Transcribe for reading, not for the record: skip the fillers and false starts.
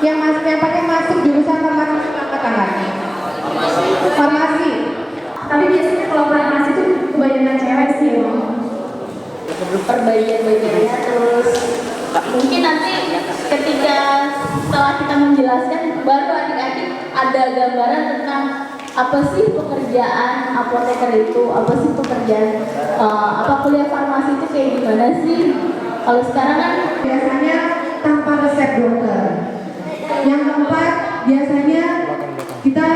yang pakai masuk jurusan farmasi angkat tangan. Farmasi. Tapi biasanya kalau farmasi itu kebanyakan cewek sih, perbagian-bagiannya. Terus mungkin nanti ketika setelah kita menjelaskan baru adik-adik ada gambaran tentang apa sih pekerjaan apoteker itu, apa sih pekerjaan apa kuliah farmasi itu kayak gimana sih. Kalau sekarang kan Biasanya tanpa resep dokter. Yang keempat, biasanya kita